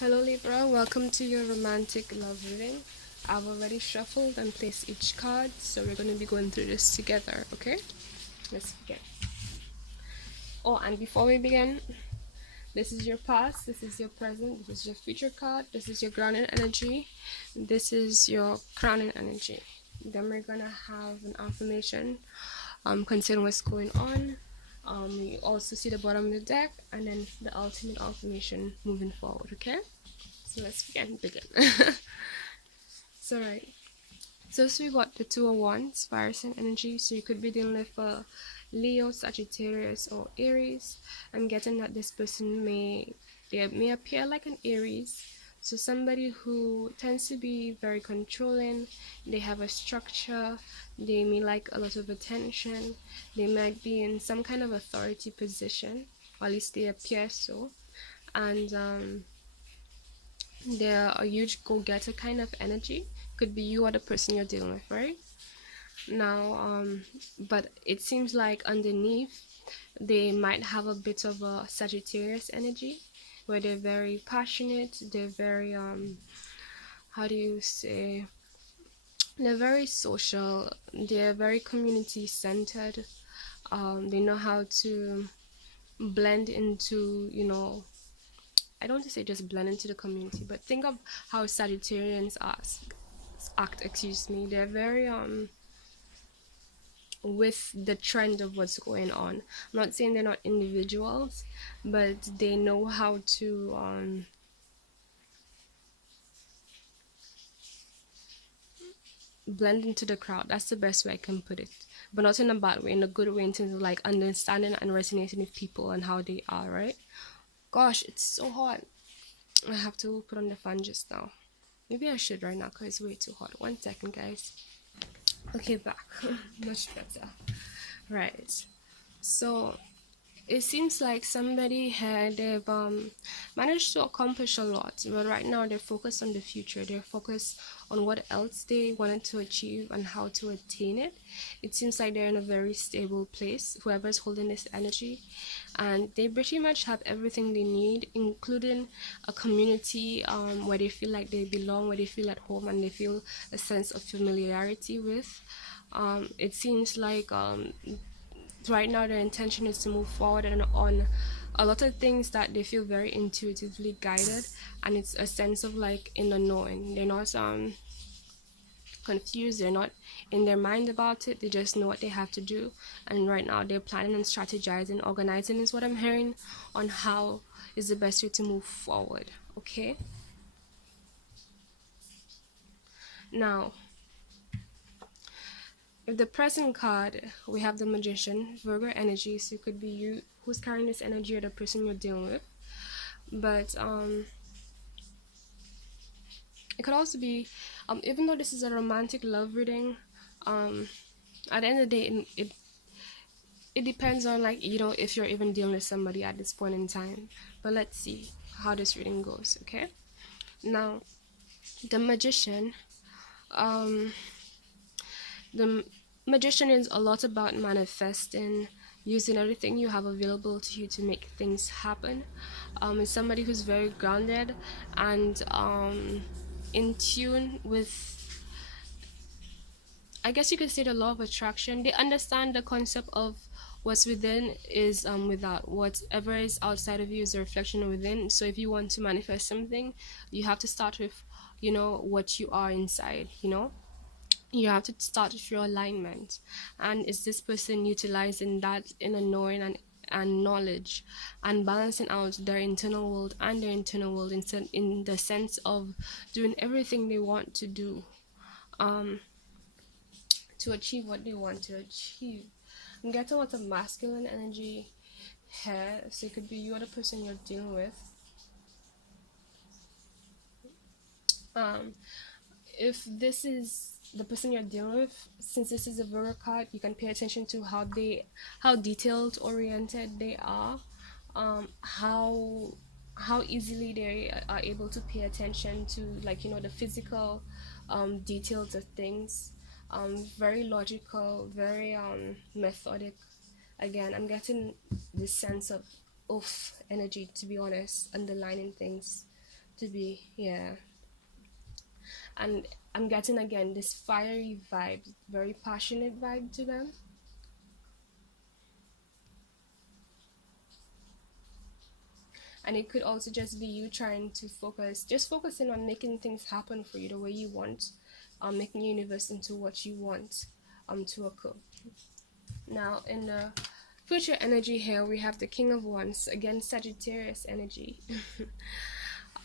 Hello Libra, welcome to your romantic love reading. I've already shuffled and placed each card, so we're going to be going through this together, okay? Let's begin. Oh, and before we begin, this is your past, this is your present, this is your future card, this is your grounding energy, this is your crowning energy. Then we're going to have an affirmation concerning what's going on. You also see the bottom of the deck, and then the ultimate affirmation moving forward, okay? So let's begin. So right. So we got the Two of Wands, fire sign energy. So you could be dealing with Leo, Sagittarius, or Aries. I'm getting that this person may appear like an Aries. So somebody who tends to be very controlling. They have a structure. They may like a lot of attention. They might be in some kind of authority position, or at least they appear so. And they're a huge go-getter kind of energy. Could be you or the person you're dealing with, right? Now, but it seems like underneath they might have a bit of a Sagittarius energy, where they're very passionate. They're very how do you say? They're very social. They're very community centered. They know how to blend into, I don't want to say just blend into the community, but think of how Sagittarians act. Excuse me. They're very with the trend of what's going on. I'm not saying they're not individuals, but they know how to blend into the crowd. That's the best way I can put it, but not in a bad way, in a good way, in terms of like understanding and resonating with people and how they are, right? Gosh, it's so hot. I have to put on the fan just now. Maybe I should right now because it's way too hot. 1 second, guys. Okay, back. Much better. Right. So it seems like somebody they've managed to accomplish a lot, but right now they're focused on the future. They're focused on what else they wanted to achieve and how to attain it. It seems like they're in a very stable place, whoever's holding this energy, and they pretty much have everything they need, including a community where they feel like they belong, where they feel at home, and they feel a sense of familiarity with. It seems like right now their intention is to move forward and on a lot of things that they feel very intuitively guided, and it's a sense of like in the knowing. They're not confused, they're not in their mind about it, they just know what they have to do, and right now they're planning and strategizing, organizing is what I'm hearing, on how is the best way to move forward. Okay, now if the present card, we have the Magician, Virgo energy. So it could be you who's carrying this energy or the person you're dealing with, but it could also be even though this is a romantic love reading, at the end of the day it depends on, like, if you're even dealing with somebody at this point in time. But let's see how this reading goes. Okay, now the Magician, the Magician is a lot about manifesting, using everything you have available to you to make things happen. It's somebody who's very grounded and in tune with, I guess you could say, the law of attraction. They understand the concept of what's within is without. Whatever is outside of you is a reflection of within. So if you want to manifest something, you have to start with what you are inside. You have to start with your alignment, and is this person utilizing that inner knowing and knowledge, and balancing out their internal world and their internal world in the sense of doing everything they want to do to achieve what they want to achieve. I'm getting a lot of masculine energy here, so it could be you or the person you're dealing with. If this is the person you're dealing with, since this is a Virgo card, you can pay attention to how detailed oriented they are, how easily they are able to pay attention to, like, the physical details of things. Very logical, very methodic. Again, I'm getting this sense of oof energy, to be honest, underlining things to be, yeah. And I'm getting again this fiery vibe, very passionate vibe to them. And it could also just be you trying to focus, just focusing on making things happen for you the way you want, making universe into what you want to occur. Now in the future energy here, we have the King of Wands, again Sagittarius energy.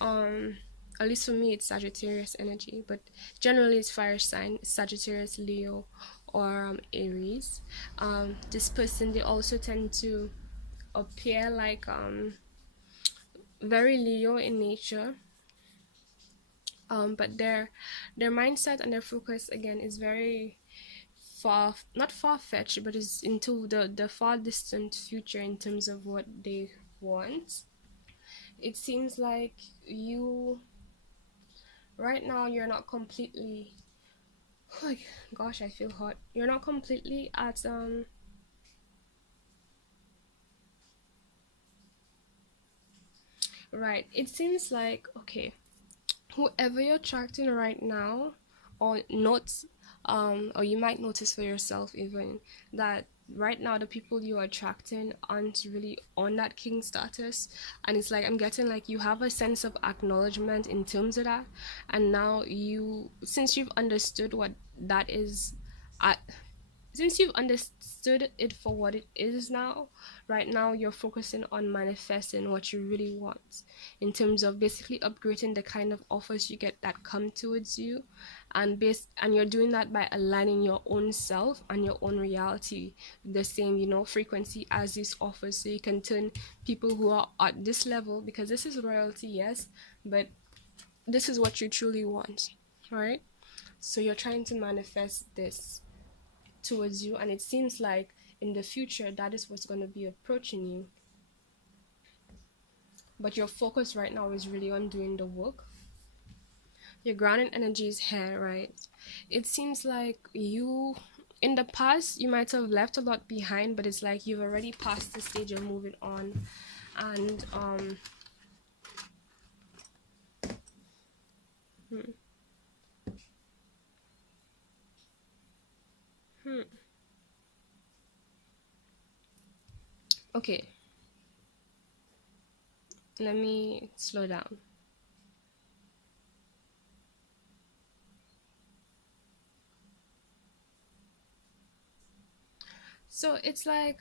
um at least for me it's Sagittarius energy, but generally it's fire sign, Sagittarius, Leo, or Aries. This person, they also tend to appear like very Leo in nature, but their mindset and their focus again is very far, not far-fetched, but is into the far distant future in terms of what they want. It seems like you right now, you're not completely, like, gosh, I feel hot, you're not completely at right, it seems like, okay, whoever you're attracting right now, or not, or you might notice for yourself even that right now the people you are attracting aren't really on that king status. And it's like I'm getting like you have a sense of acknowledgement in terms of that, and now you, since you've understood what that is, at since you've understood it for what it is now, right now you're focusing on manifesting what you really want, in terms of basically upgrading the kind of offers you get that come towards you, and you're doing that by aligning your own self and your own reality the same, frequency as these offers, so you can turn people who are at this level, because this is royalty, yes, but this is what you truly want, right? So you're trying to manifest this towards you, and it seems like in the future that is what's going to be approaching you, but your focus right now is really on doing the work. Your grounding energy is here, right? It seems like you, in the past, you might have left a lot behind, but it's like you've already passed the stage of moving on. And hmm, hmm. Okay, let me slow down. So it's like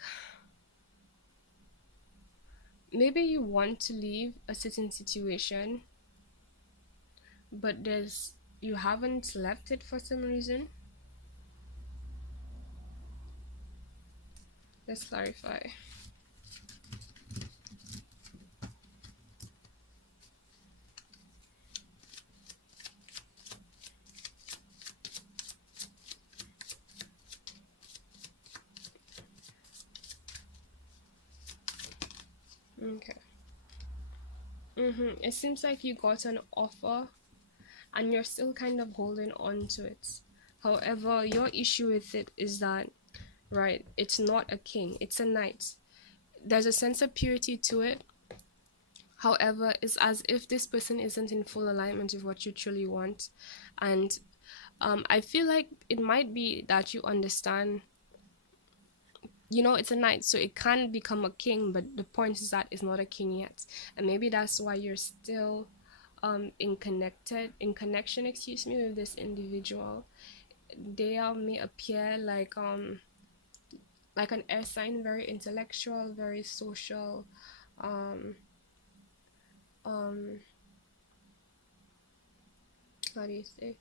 maybe you want to leave a certain situation, but there's you haven't left it for some reason. Let's clarify. Okay. It seems like you got an offer and you're still kind of holding on to it. However, your issue with it is that, right, it's not a king, it's a knight. There's a sense of purity to it. However, it's as if this person isn't in full alignment with what you truly want. And I feel like it might be that you understand, it's a knight, so it can become a king, but the point is that it's not a king yet. And maybe that's why you're still in connection, excuse me, with this individual. They may appear like an air sign, very intellectual, very social, um um how do you say,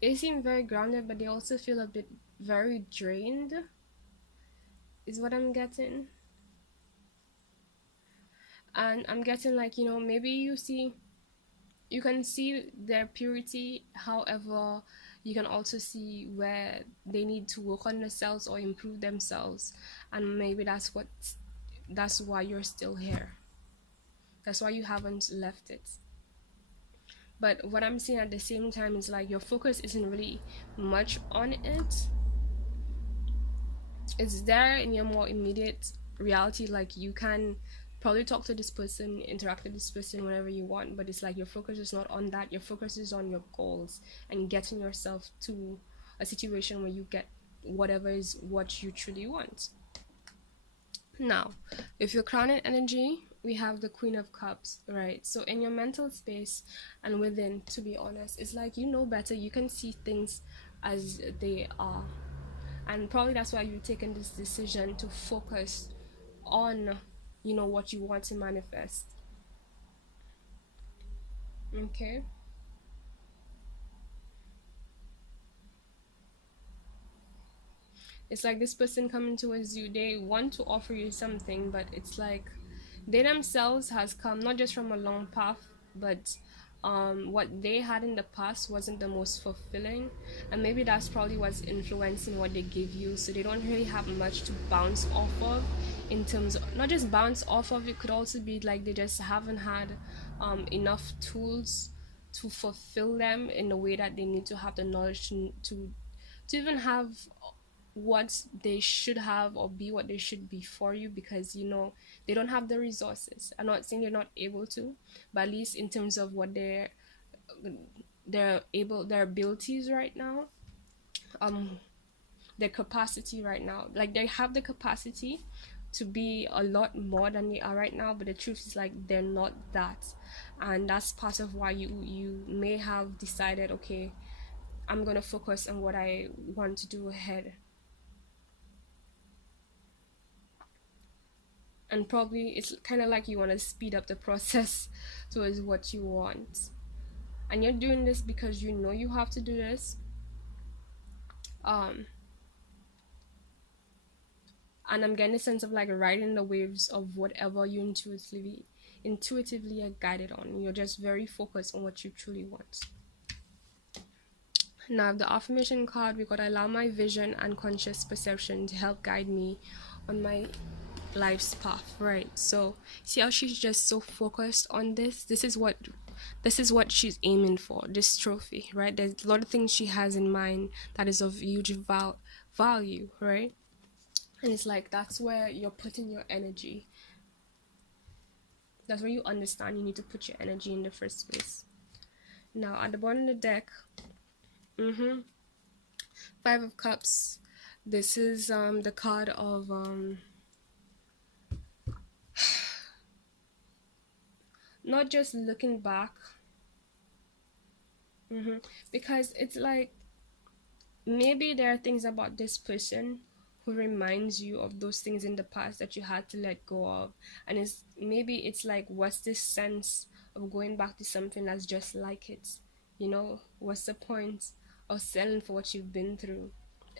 they seem very grounded, but they also feel a bit very drained, is what I'm getting. And I'm getting like, maybe you can see their purity, however you can also see where they need to work on themselves or improve themselves, and maybe that's why you're still here, that's why you haven't left it. But what I'm seeing at the same time is like your focus isn't really much on it. It's there in your more immediate reality, like you can probably talk to this person, interact with this person whenever you want, but it's like your focus is not on that. Your focus is on your goals and getting yourself to a situation where you get whatever is what you truly want. Now, if you're crowning energy, we have the Queen of Cups, right? So in your mental space and within, to be honest, it's like you know better. You can see things as they are, and probably that's why you've taken this decision to focus on, what you want to manifest. Okay. It's like this person coming towards you, they want to offer you something, but it's like they themselves has come not just from a long path, but what they had in the past wasn't the most fulfilling, and maybe that's probably what's influencing what they give you, so they don't really have much to bounce off of. In terms of not just bounce off of, it could also be like they just haven't had enough tools to fulfill them in the way that they need to have the knowledge to even have what they should have or be what they should be for you, because they don't have the resources. I'm not saying they're not able to, but at least in terms of what their abilities right now, um their capacity right now, like they have the capacity to be a lot more than they are right now, but the truth is like they're not that. And that's part of why you may have decided, okay, I'm gonna focus on what I want to do ahead, and probably it's kind of like you want to speed up the process towards what you want, and you're doing this because you know you have to do this. um and I'm getting a sense of like riding the waves of whatever you intuitively are guided on. You're just very focused on what you truly want. Now, the affirmation card, we got: allow my vision and conscious perception to help guide me on my life's path. Right, so see how she's just so focused on this is what she's aiming for, this trophy, right? There's a lot of things she has in mind that is of huge value, right? And it's like that's where you're putting your energy. That's where you understand you need to put your energy in the first place. Now, at the bottom of the deck, mm-hmm, Five of Cups. This is the card of not just looking back. Mm-hmm. Because it's like maybe there are things about this person who reminds you of those things in the past that you had to let go of, and it's like, what's this sense of going back to something that's just like it? What's the point of selling for what you've been through?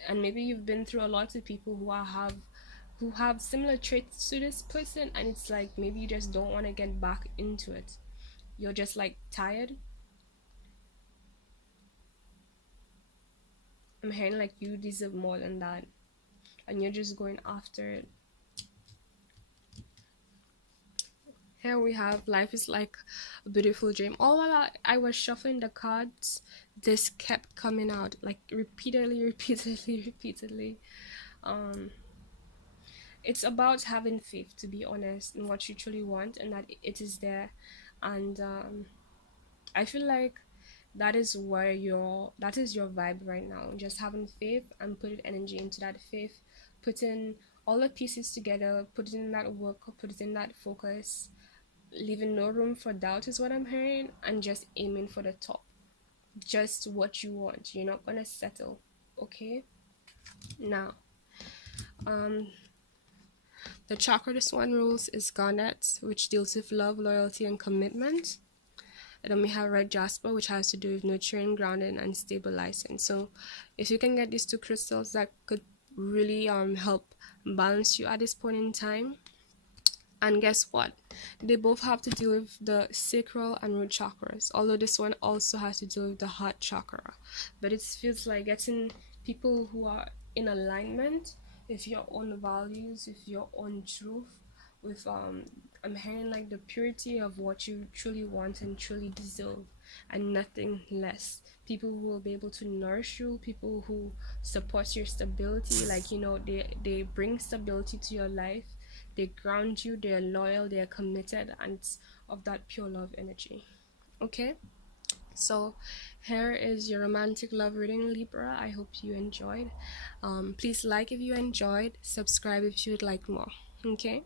And maybe you've been through a lot of people who have similar traits to this person, and it's like maybe you just don't want to get back into it. You're just like tired. I'm hearing like you deserve more than that, and you're just going after it. Here we have: life is like a beautiful dream. All while I was shuffling the cards, this kept coming out like repeatedly, repeatedly, repeatedly. Um, it's about having faith, to be honest, in what you truly want and that it is there. And I feel like that is your vibe right now. Just having faith and putting energy into that faith, putting all the pieces together, putting in that work, putting in that focus, leaving no room for doubt is what I'm hearing, and just aiming for the top. Just what you want. You're not gonna settle. Okay? Now, the chakra this one rules is Garnet, which deals with love, loyalty, and commitment. And then we have red jasper, which has to do with nurturing, grounding, and stabilizing. So if you can get these two crystals, that could really help balance you at this point in time. And guess what? They both have to deal with the sacral and root chakras, although this one also has to deal with the heart chakra. But it feels like getting people who are in alignment with your own values, with your own truth, with I'm hearing like the purity of what you truly want and truly deserve, and nothing less. People who will be able to nourish you, people who support your stability, like they bring stability to your life. they ground you, they're loyal, they're committed, and it's of that pure love energy. Okay, so here is your romantic love reading, Libra. I hope you enjoyed. Please like if you enjoyed, subscribe if you would like more. Okay,